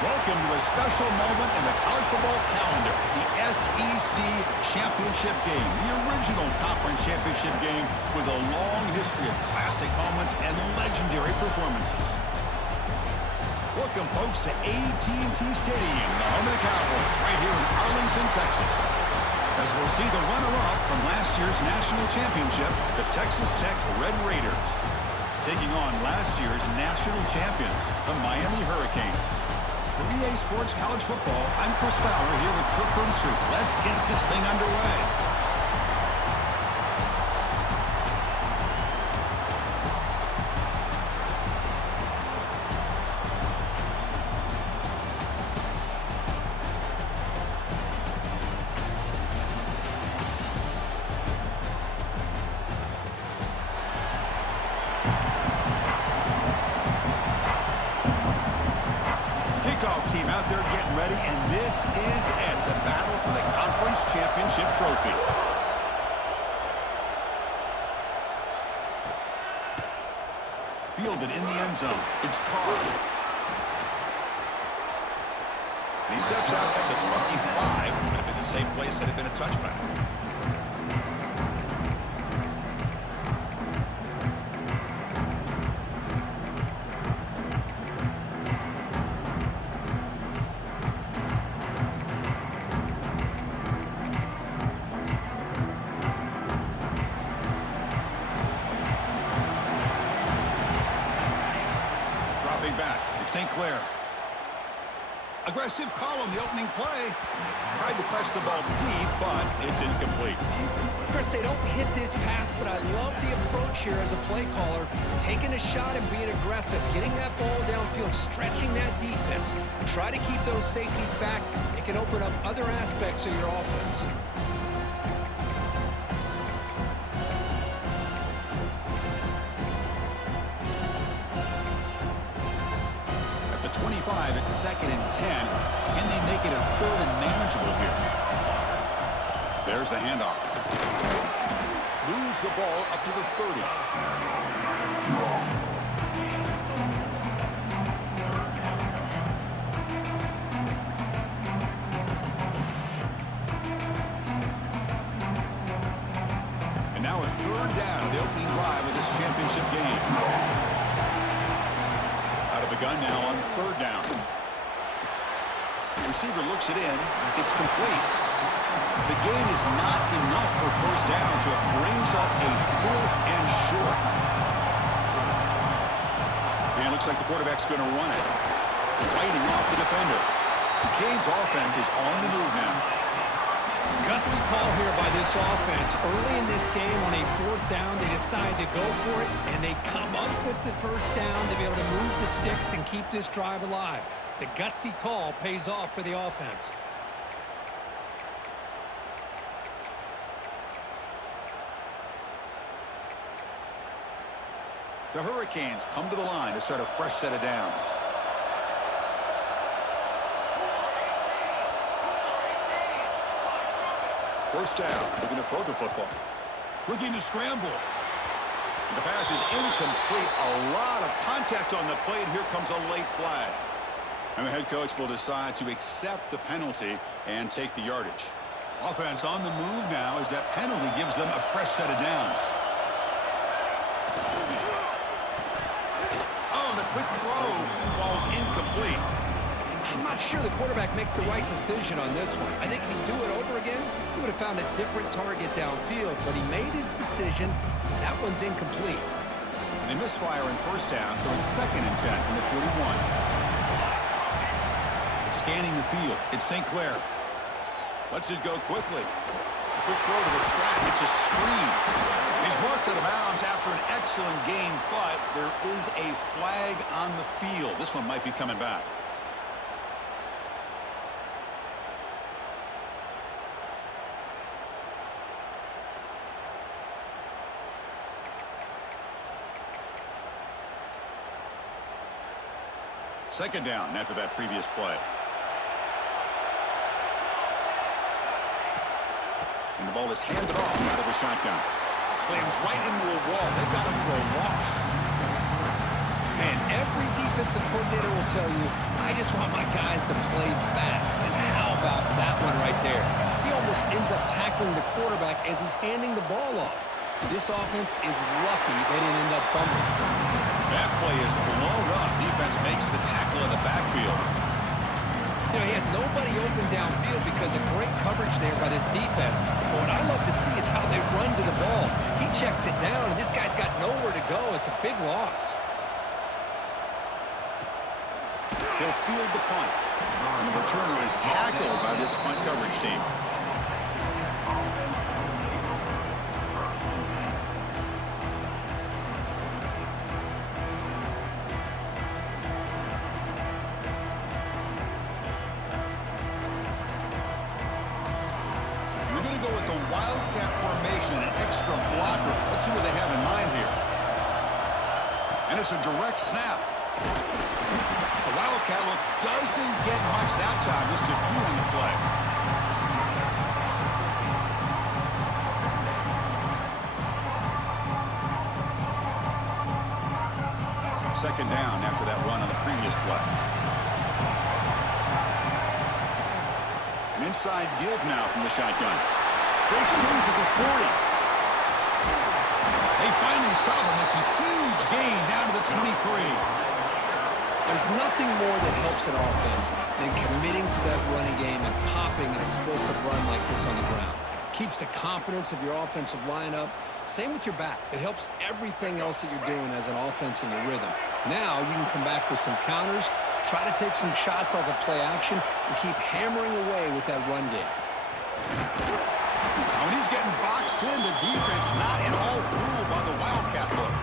Welcome to a special moment in the college football calendar, the SEC Championship Game, the original conference championship game with a long history of classic moments and legendary performances. Welcome, folks, to AT&T Stadium, the home of the Cowboys, right here in Arlington, Texas. As we'll see the runner-up from last year's national championship, the Texas Tech Red Raiders, taking on last year's national champions, the Miami Hurricanes. For EA Sports College Football, I'm Chris Fowler here with Kirk Herbstreit. Let's get this thing underway. Team out there getting ready, and this is it, the battle for the conference championship trophy. Fielded in the end zone. It's Carr. And he steps out at the 25. Would have been the same place had it been a touchback. Back. It's St. Clair. Aggressive call on the opening play. Tried to press the ball deep, but it's incomplete. Chris, they don't hit this pass, but I love the approach here as a play caller. Taking a shot and being aggressive, getting that ball downfield, stretching that defense. Try to keep those safeties back. It can open up other aspects of your offense. It's 2nd and 10. Can they make it a 3rd and manageable here? There's the handoff. Moves the ball up to the 30. And now a 3rd down of the opening drive of this championship game. Out of the gun now on 3rd down. Receiver looks it in. It's complete. The gain is not enough for 1st down, so it brings up a 4th and short. And it looks like the quarterback's going to run it. Fighting off the defender. Canes' offense is on the move now. Gutsy call here by this offense. Early in this game on a 4th down, they decide to go for it, and they come up with the 1st down to be able to move the sticks and keep this drive alive. The gutsy call pays off for the offense. The Hurricanes come to the line to start a fresh set of downs. First down, looking to throw the football. Looking to scramble. The pass is incomplete. A lot of contact on the play, and here comes a late flag. And the head coach will decide to accept the penalty and take the yardage. Offense on the move now as that penalty gives them a fresh set of downs. Oh, the quick throw falls incomplete. I'm not sure the quarterback makes the right decision on this one. I think if he'd do it over again, he would have found a different target downfield, but he made his decision. That one's incomplete. They misfire in 1st down, so it's 2nd and 10 from the 41. Scanning the field. It's St. Clair. Lets it go quickly. Quick throw to the flat. It's a screen. He's marked out of bounds after an excellent game, but there is a flag on the field. This one might be coming back. Second down after that previous play. And the ball is handed off out of the shotgun. Slams right into a wall. They've got him for a loss. Man, Every defensive coordinator will tell you, I just want my guys to play fast. And how about that one right there? He almost ends up tackling the quarterback as he's handing the ball off. This offense is lucky they didn't end up fumbling. That play is blown up. Defense makes the tackle in the backfield. You know, he had nobody open downfield because of great coverage there by this defense. But what I love to see is how they run to the ball. He checks it down, and this guy's got nowhere to go. It's a big loss. He'll field the punt. And the returner is tackled by this punt coverage team. We're going to go with the Wildcat formation, an extra blocker. Let's see what they have in mind here. And it's a direct snap. The Wildcat look doesn't get much that time, just a few on the play. Second down after that run on the previous play. An inside give now from the shotgun. Breaks loose at the 40. They finally stop him. It's a huge gain down to the 23. There's nothing more that helps an offense than committing to that running game and popping an explosive run like this on the ground. Keeps the confidence of your offensive lineup. Same with your back. It helps everything else that you're doing as an offense in your rhythm. Now you can come back with some counters, try to take some shots off of play action, and keep hammering away with that run game. When he's getting boxed in, the defense not at all fooled by the Wildcat look.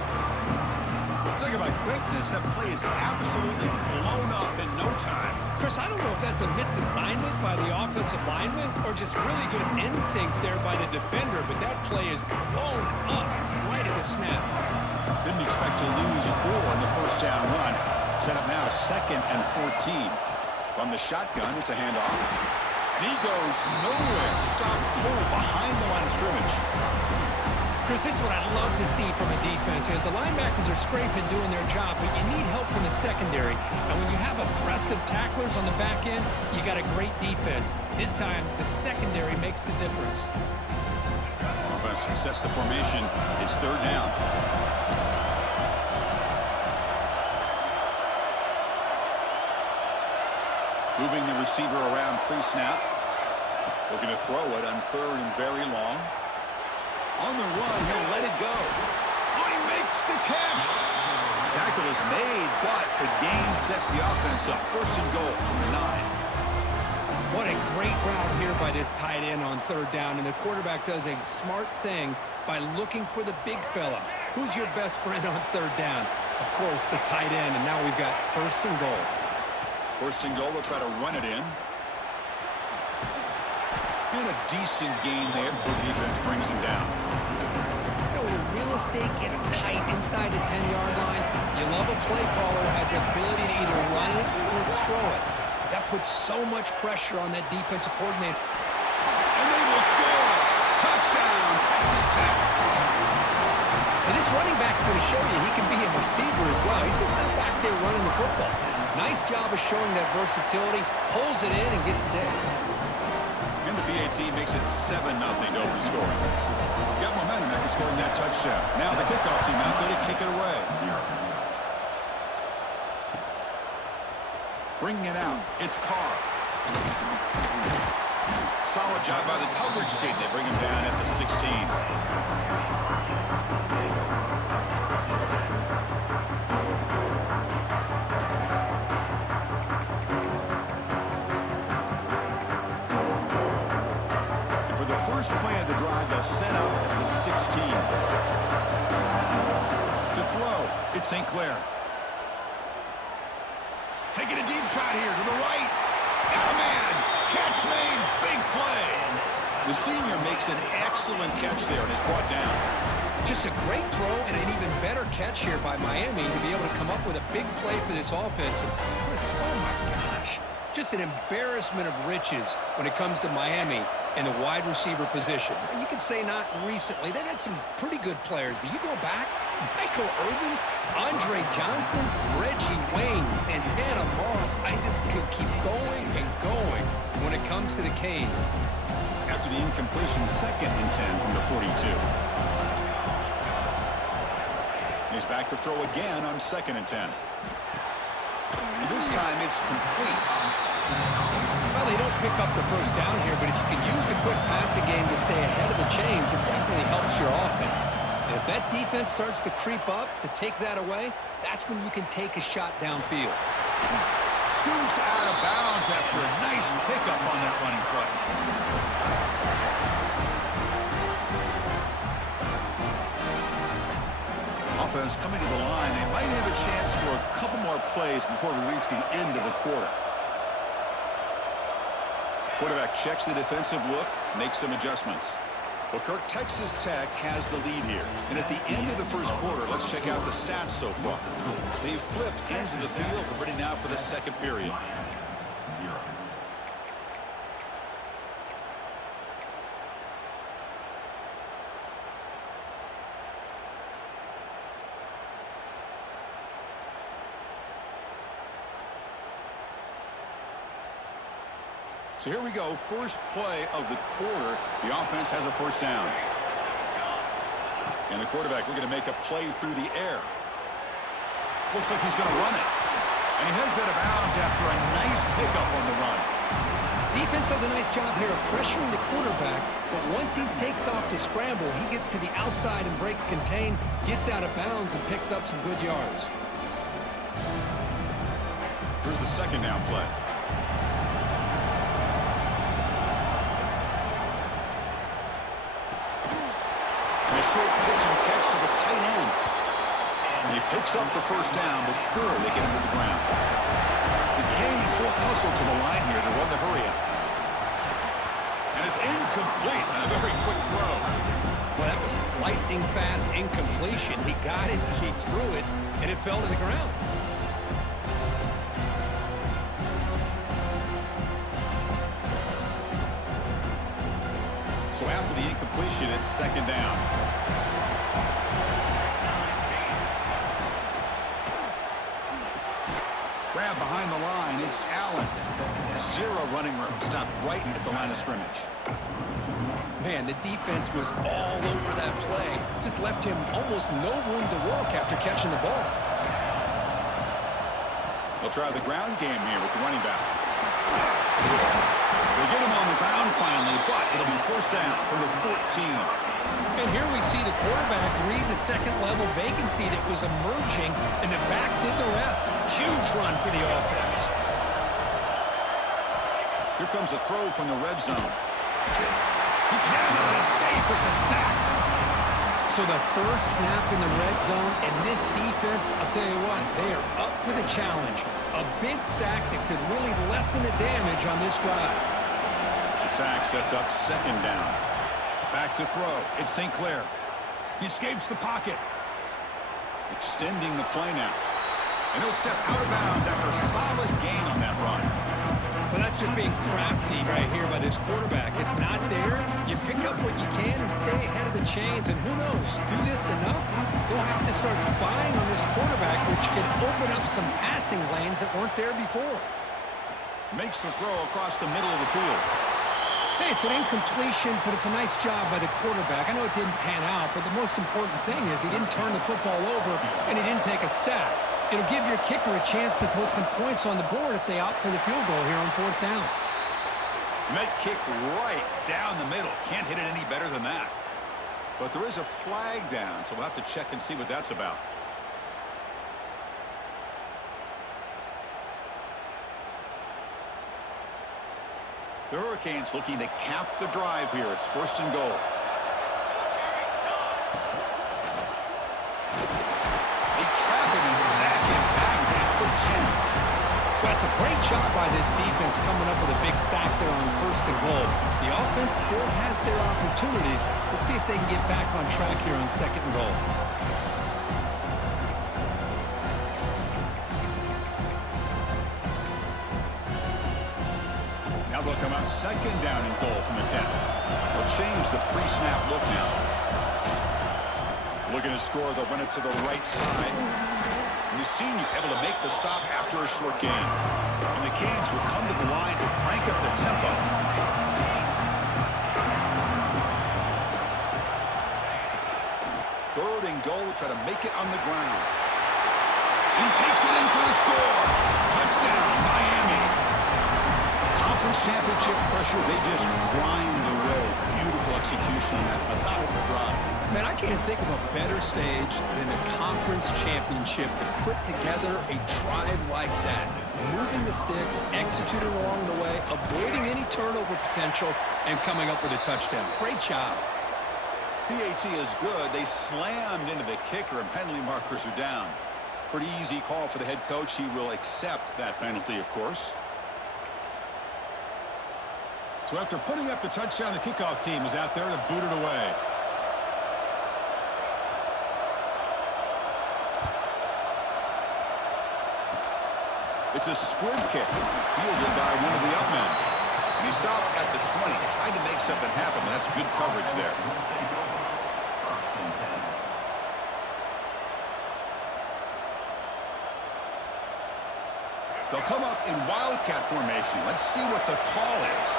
Talk about quickness, that play is absolutely blown up in no time. Chris, I don't know if that's a misassignment by the offensive lineman or just really good instincts there by the defender, but that play is blown up right at the snap. Didn't expect to lose 4 in the first down run. Set up now 2nd and 14. From the shotgun, it's a handoff. And he goes nowhere. Stopped cold behind the line of scrimmage. Chris, this is what I love to see from a defense is the linebackers are scraping, doing their job, but you need help from the secondary. And when you have aggressive tacklers on the back end, you got a great defense. This time, the secondary makes the difference. Offense sets the formation. It's 3rd down. Moving the receiver around pre-snap. Looking to throw it on 3rd and very long. On the run, he'll let it go. Oh, he makes the catch. The tackle is made, but the gain sets the offense up. 1st and goal from the 9. What a great route here by this tight end on 3rd down, and the quarterback does a smart thing by looking for the big fella. Who's your best friend on 3rd down? Of course, the tight end, and now we've got 1st and goal. 1st and goal, they'll try to run it in. And a decent gain there before the defense brings him down. You know, when the real estate gets tight inside the 10-yard line, you love a play caller who has the ability to either run it or throw it, because that puts so much pressure on that defensive coordinator. And they will score. Touchdown, Texas Tech. And this running back's going to show you he can be a receiver as well. He's just not back there running the football. Nice job of showing that versatility, pulls it in and gets 6. And the PAT makes it 7-0 to open score. Got momentum after scoring that touchdown. Now the kickoff team out there to kick it away. Bringing it out, it's Carr. Solid job by the coverage team. They bring him down at the 16. First play of the drive, they'll set up at the 16. To throw, it's St. Clair. Taking a deep shot here to the right. Got a man. Catch made. Big play. The senior makes an excellent catch there and is brought down. Just a great throw and an even better catch here by Miami to be able to come up with a big play for this offense. And Chris, oh my gosh. Just an embarrassment of riches when it comes to Miami in the wide receiver position. You could say not recently. They've had some pretty good players, but you go back, Michael Irvin, Andre Johnson, Reggie Wayne, Santana Moss. I just could keep going and going when it comes to the Canes. After the incompletion, 2nd and 10 from the 42. He's back to throw again on 2nd and 10. And this time it's complete. Well, they don't pick up the first down here, but if you can use the quick passing game to stay ahead of the chains, it definitely helps your offense. And if that defense starts to creep up to take that away, that's when you can take a shot downfield. Scoots out of bounds after a nice pickup on that running play. Offense coming to the line. They might have a chance for a couple more plays before we reach the end of the quarter. Quarterback checks the defensive look, makes some adjustments. Well, Kirk, Texas Tech has the lead here. And at the end of the first quarter, let's check out the stats so far. They've flipped ends of the field. We're ready now for the second period. So here we go, first play of the quarter. The offense has a first down. And the quarterback looking to make a play through the air. Looks like he's going to run it. And he heads out of bounds after a nice pickup on the run. Defense does a nice job here of pressuring the quarterback, but once he takes off to scramble, he gets to the outside and breaks contain, gets out of bounds, and picks up some good yards. Here's the second down play. A short pitch and catch to the tight end. And he picks up the first down before they get him to the ground. The Canes will hustle to the line here to run the hurry up. And it's incomplete on a very quick throw. Well, that was a lightning fast incompletion. He got it, he threw it, and it fell to the ground. So after the incompletion, it's second down. Grab behind the line. It's Allen. Zero running room. Stopped right at the line of scrimmage. Man, the defense was all over that play. Just left him almost no room to work after catching the ball. They'll try the ground game here with the running back. They get him on the ground finally, but it'll be first down from the 14. And here we see the quarterback read the second-level vacancy that was emerging, and the back did the rest. Huge run for the offense. Here comes a throw from the red zone. He cannot escape. It's a sack. So the first snap in the red zone, and this defense, I'll tell you what, they are up for the challenge. A big sack that could really lessen the damage on this drive. The sack sets up second down. Back to throw. It's St. Clair. He escapes the pocket. Extending the play now. And he'll step out of bounds after a solid gain on that run. Well, that's just being crafty right here by this quarterback. It's not there. You pick up what you can and stay ahead of the chains. And who knows, do this enough, they'll have to start spying on this quarterback, which can open up some passing lanes that weren't there before. Makes the throw across the middle of the field. Hey, it's an incompletion, but it's a nice job by the quarterback. I know it didn't pan out, but the most important thing is he didn't turn the football over and he didn't take a sack. It'll give your kicker a chance to put some points on the board if they opt for the field goal here on fourth down. Might kick right down the middle. Can't hit it any better than that. But there is a flag down, so we'll have to check and see what that's about. The Hurricanes looking to cap the drive here. It's first and goal. They trap him and sack him back at the 10. Well, it's a great job by this defense coming up with a big sack there on first and goal. The offense still has their opportunities. Let's see if they can get back on track here on second and goal. second down and goal from the 10. They'll change the pre-snap look now. Looking to score, they'll run it to the right side. And the senior able to make the stop after a short gain. And the Canes will come to the line to crank up the tempo. Third and goal, try to make it on the ground. And he takes it in for the score. Touchdown, Miami. Conference championship pressure, they just grind away. Beautiful execution on that methodical drive. Man, I can't think of a better stage than a conference championship to put together a drive like that. Moving the sticks, executing along the way, avoiding any turnover potential, and coming up with a touchdown. Great job. PAT is good. They slammed into the kicker, and penalty markers are down. Pretty easy call for the head coach. He will accept that penalty, of course. So after putting up the touchdown, the kickoff team is out there to boot it away. It's a squib kick, fielded by one of the up men. And he stopped at the 20, trying to make something happen. That's good coverage there. They'll come up in wildcat formation. Let's see what the call is.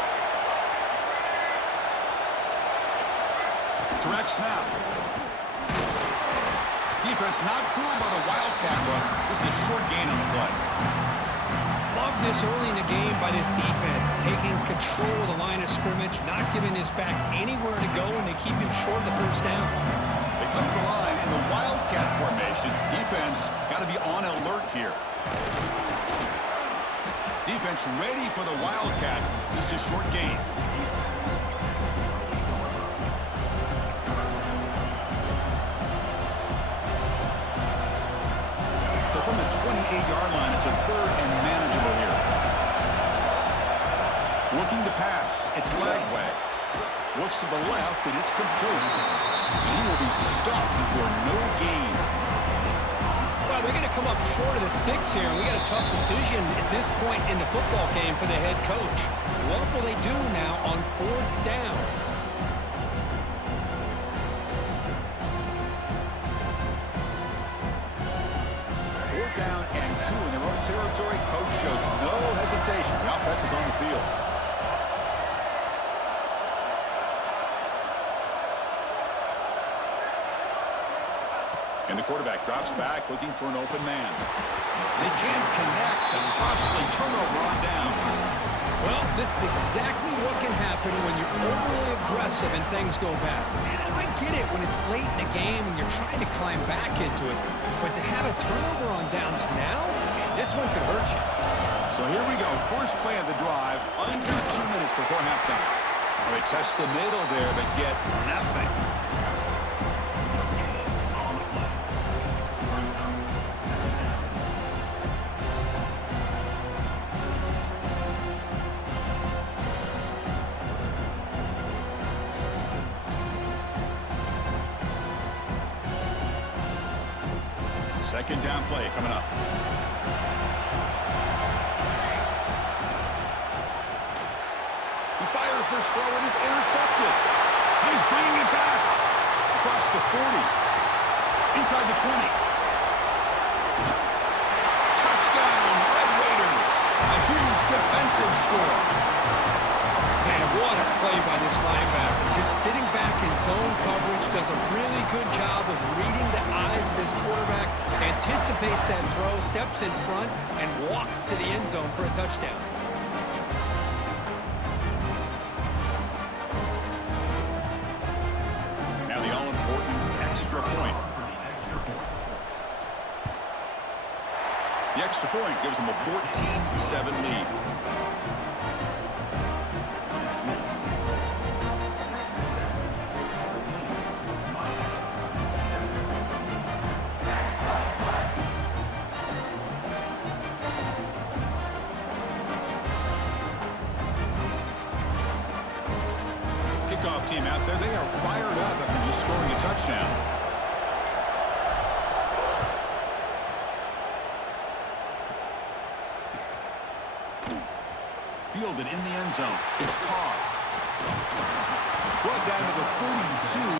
Direct snap. Defense not fooled by the wildcat run. Just a short gain on the play. Love this early in the game by this defense, taking control of the line of scrimmage, not giving this back anywhere to go, and they keep him short of the first down. They come to the line in the wildcat formation. Defense got to be on alert here. Defense ready for the wildcat. Just a short gain. So from the 28-yard line, it's a third and manageable here. Looking to pass. It's Lagway. Looks to the left, and it's complete. And he will be stuffed for no gain. Well, they're going to come up short of the sticks here, and we got a tough decision at this point in the football game for the head coach. What will they do now on fourth down? Fourth down and 2 in their own territory. Coach shows no hesitation. The offense is on the field. And the quarterback drops back, looking for an open man. They can't connect. A costly turnover on downs. Well, this is exactly what can happen when you're overly aggressive and things go bad. And I get it when it's late in the game and you're trying to climb back into it. But to have a turnover on downs now, man, this one could hurt you. So here we go. First play of the drive, under 2 minutes before halftime. Well, they test the middle there, but get nothing. Second down play coming up. He fires this throw and it's intercepted. And he's bringing it back. Across the 40. Inside the 20. Touchdown, Red Raiders. A huge defensive score. Man, what a play by this linebacker. Just sitting back in zone coverage, does a really good job of reading the eyes of this quarterback, anticipates that throw, steps in front, and walks to the end zone for a touchdown. Now the all-important extra point. The extra point gives them a 14-7 lead. Kickoff team out there, they are fired up after just scoring a touchdown. Field fielded in the end zone. It's Carr. Well, down to the 42.